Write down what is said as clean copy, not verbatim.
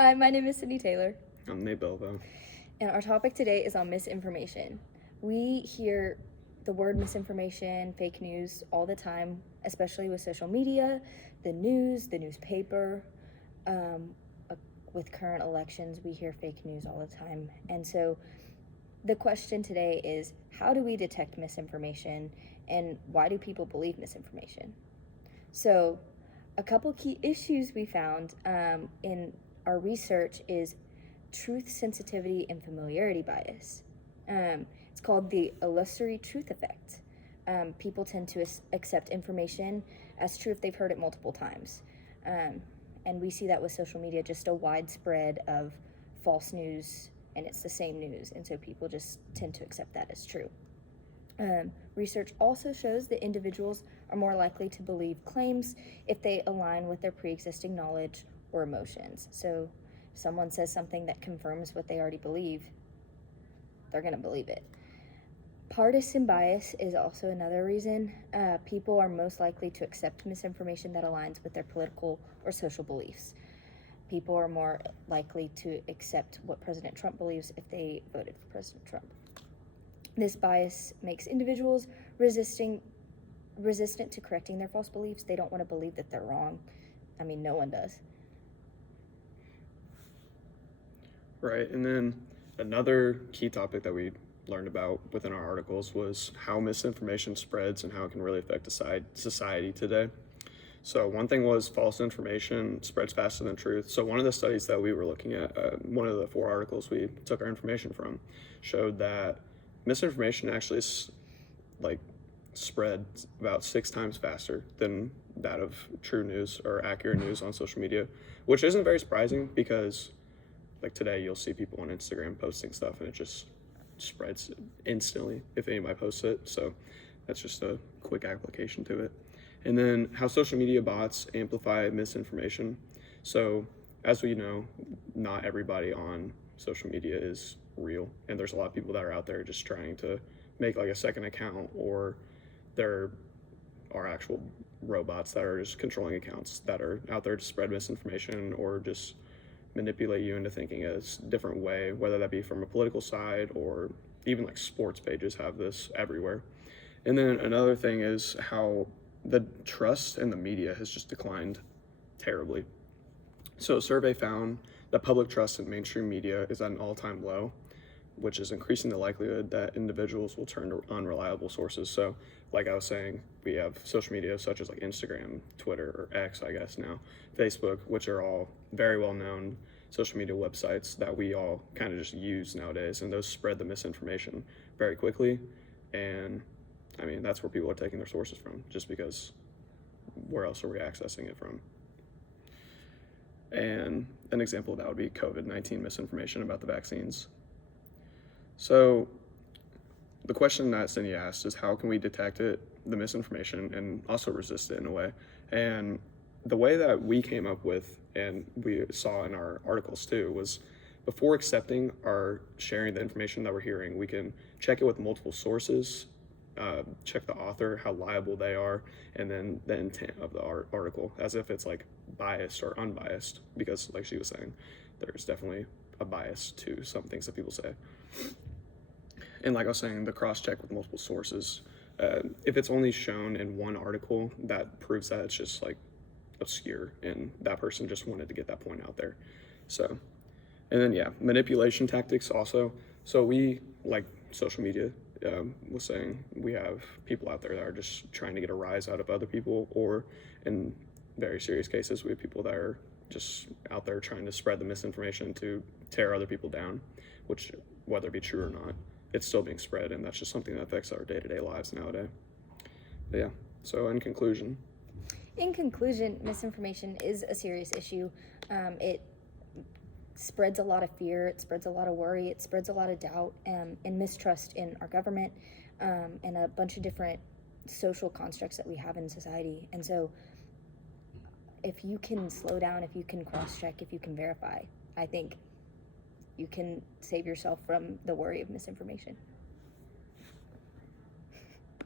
Hi, my name is Sydney Taylor, I'm Belvo. and our topic today is on misinformation. We hear the word misinformation, fake news all the time, especially with social media, the news, the newspaper. Um, uh, with current elections, we hear fake news all the time. And so the question today is, how do we detect misinformation, and why do people believe misinformation? So, a couple key issues we found in our research is truth sensitivity and familiarity bias. It's called the illusory truth effect. People tend to accept information as true if they've heard it multiple times. And we see that with social media, just a widespread of false news, and it's the same news. And so people just tend to accept that as true. Research also shows that individuals are more likely to believe claims if they align with their pre-existing knowledge or emotions. So if someone says something that confirms what they already believe, they're going to believe it. Partisan bias is also another reason. People are most likely to accept misinformation that aligns with their political or social beliefs. People are more likely to accept what President Trump believes if they voted for President Trump. This bias makes individuals resistant to correcting their false beliefs. They don't want to believe that they're wrong. I mean, no one does. Right, and then another key topic that we learned about within our articles was how misinformation spreads and how it can really affect society today. So one thing was false information spreads faster than truth. So one of the studies that we were looking at, one of the 4 articles we took our information from, showed that misinformation actually spread about 6 times faster than that of true news or accurate news on social media, which isn't very surprising because like today you'll see people on Instagram posting stuff and it just spreads instantly if anybody posts it. So that's just a quick application to it. And then how social media bots amplify misinformation. So as we know, not everybody on social media is real, and there's a lot of people that are out there just trying to make like a second account, or there are actual robots that are just controlling accounts that are out there to spread misinformation or just manipulate you into thinking a different way, whether that be from a political side or even like sports pages have this everywhere. And then another thing is how the trust in the media has just declined terribly. So a survey found that public trust in mainstream media is at an all-time low, which is increasing the likelihood that individuals will turn to unreliable sources. So like I was saying, we have social media such as like Instagram, Twitter, or X, I guess now, Facebook, which are all very well-known social media websites that we all kind of just use nowadays, and those spread the misinformation very quickly. And I mean, that's where people are taking their sources from, just because where else are we accessing it from? And an example of that would be COVID-19 misinformation about the vaccines. So the question that Cindy asked is, how can we detect it, the misinformation, and also resist it in a way? And the way that we came up with, and we saw in our articles too, was before accepting or sharing the information that we're hearing, we can check it with multiple sources, check the author, how liable they are, and then the intent of the article, as if it's like biased or unbiased, because like she was saying, there's definitely a bias to some things that people say. And like I was saying, the cross-check with multiple sources. If it's only shown in one article, that proves that it's just like obscure and that person just wanted to get that point out there. So, and then yeah, manipulation tactics also. So we, like social media was saying, we have people out there that are just trying to get a rise out of other people, or in very serious cases, we have people that are just out there trying to spread the misinformation to tear other people down, which, whether it be true or not, it's still being spread, and that's just something that affects our day-to-day lives nowadays. But yeah, so in conclusion, misinformation is a serious issue. It spreads a lot of fear, it spreads a lot of worry, it spreads a lot of doubt and mistrust in our government, and a bunch of different social constructs that we have in society. And so if you can slow down, if you can cross-check, if you can verify, I think you can save yourself from the worry of misinformation.